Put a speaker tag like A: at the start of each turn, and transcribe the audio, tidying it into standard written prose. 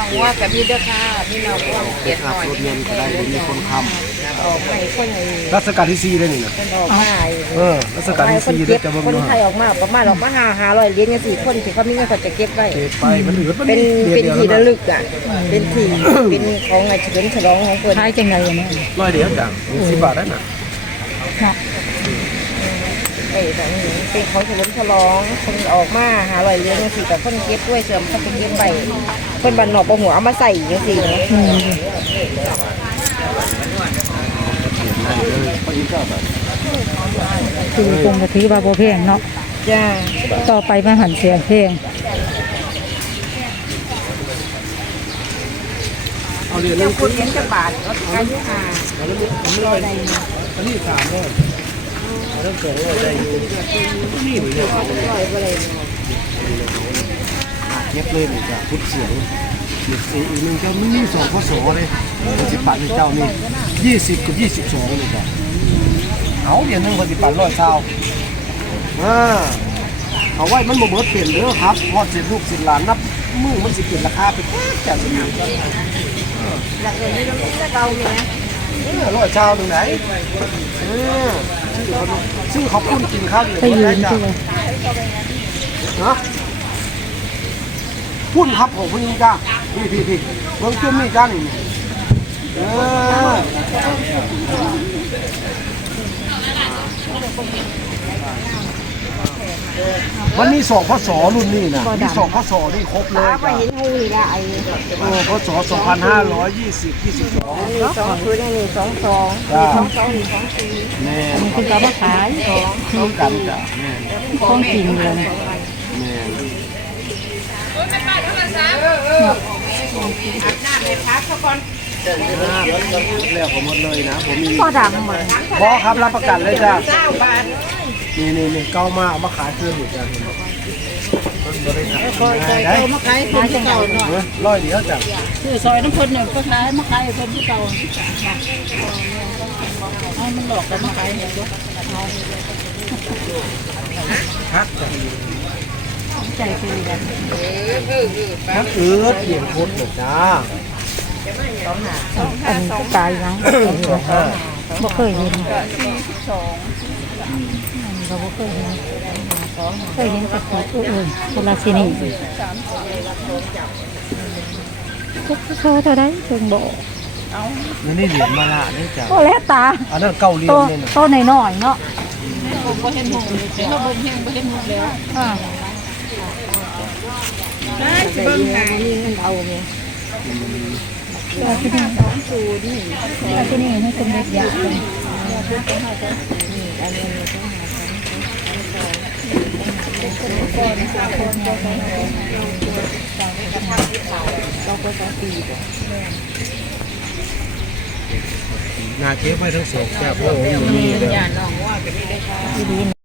A: องว่ากับพี่เด้อค่ะพี่น้องว่าเก็บหน่อย
B: รถเงินก็ได้มีคนค้
A: ออกมาคนไอ้
B: ำรัชกาลที่4ได้นี่นะ
A: คนออกมา
B: รัชกาลที่4ได้จะเบิ่ง
A: คน
B: เนาะ
A: ไทยออกมาประมาณออกมา500เหรียญกัน4คนที่เขามีเงินเขาจะเก็บไว้
B: เก็บไปมันเหลือมัน
A: เป็น
B: เดียว
A: ที่
B: เดียว
A: ระลึกอ่ะเป็นที่เป็นของไอ้เฉลิมฉลองของเพิ่น
C: ใช้จังไงเนี่ย
B: ร้อยเดียวจ้ะ10 บาทได้น่ะ
C: ค่ะ
A: แบบนี้เป็นของเฉลิมฉลองคนออกมา500เหรียญกัน4แต่คนเก็บด้วยเสริมเขาจะเก็บไว้คนบ้านนอกบ่หัวเอามาใส่จังซี่นะ
C: คือคงกะทิบาโบเพงเนาะ
A: จ้า
C: ต่อไปมาหันเสียงเพลง
B: เอาเหรียญนึ
A: เจ้าง คุณเลี้ยงจะบาทก็อายุ5
B: อันนี้3เลยเริ่มเกิดว่าได้อยู่นี่เลย
A: ร้อยบ่ได้
B: เก็บเลยนี่จ้ะพุทธเสียงอีกนึงเจ้ามันมี2พศเลย10 บาทนี่เจ้านี่20กับ22นี่จ้ะเอาเหรียญนึงคนสิปัน100เช้าเอาไว้มันบ่เบิดเปลี่ยนเด้อครับพอดเสร็จลูกเสร็จหลานนับมือมันสิเปลี่ยนราคาไปแค่สิ
A: หลักเลยนี่เราไม่ได้เก่าเลยนะ
B: 100เช้าตรงไหนซื้อขอบคุณกินข้าวอยู่
C: ไปยืน
B: จ้ะ
C: ที่ว่า
B: นะพุ่นครับของพุ่นจ้าพี่เบิ่งจุ่มนี่จ้านี่มันมี2พศรุ่นนี้นะมี2พศนี่ครบเลย
A: ตาไปเห็นงูนี่ละไอ้
B: พศ2520 22
A: นี่2คือนี่22นี่22นี่24
B: แม่
C: มันคือการมาขาย
B: ต้องกันจ้ะแม่
C: ของจริงเลย
B: แม่แล้วผมหมดเลยนะผมมี
C: ก็ดังเหมือน
B: บอครับรับประกันเลยจ้ะ
A: 9บาท
B: นี่เก้ามาเอามาขายคืนอยู่จ้ะเห็นไหมมันบริษัท
A: คอยใจ
B: ได้
A: เอามาขายคนที่เก่าเนาะ
B: ร้อยเดียวจ้ะ
C: คือซอยน้ำเพิ่นเนี่ยก็ขายมาขายเพิ่นที่เก่าเอามันหลอกกันมาขายเนี่ย
B: ชักจ้ะ
C: ใจคือแบบ
B: ชักเปลี่ยนโคตรเลยจ้า
C: อันนี้ตายยังบ่เคยเห็นเราบ่เคยเห็นเคยเห็นแต่ตัวอื่นคนละสินี่โชว์เท่าไดเพิ่งบอก
B: นี่เหรียญมาละนี่จ้ะ
C: โอ้แล้วตา
B: อันนั้นเก้าเหรียญ
C: โต
B: เนี่ยนะ
C: โตหน่อยๆเนาะ
A: บ่เห็นหูเราบ่เห็นแล้ว
C: อ่า
A: ได้เบิ่งหานี่เงินเอาเนี่ย
C: แต่ที่นี่แต่ที่นี่นี่เป็นเด็กยากเลย
B: นาเก็บไว้ทั้งสองจ้ะเพราะว่ามันมีเลย
A: อย่าน้องว่าก็มีได้ค่ะ
C: ดี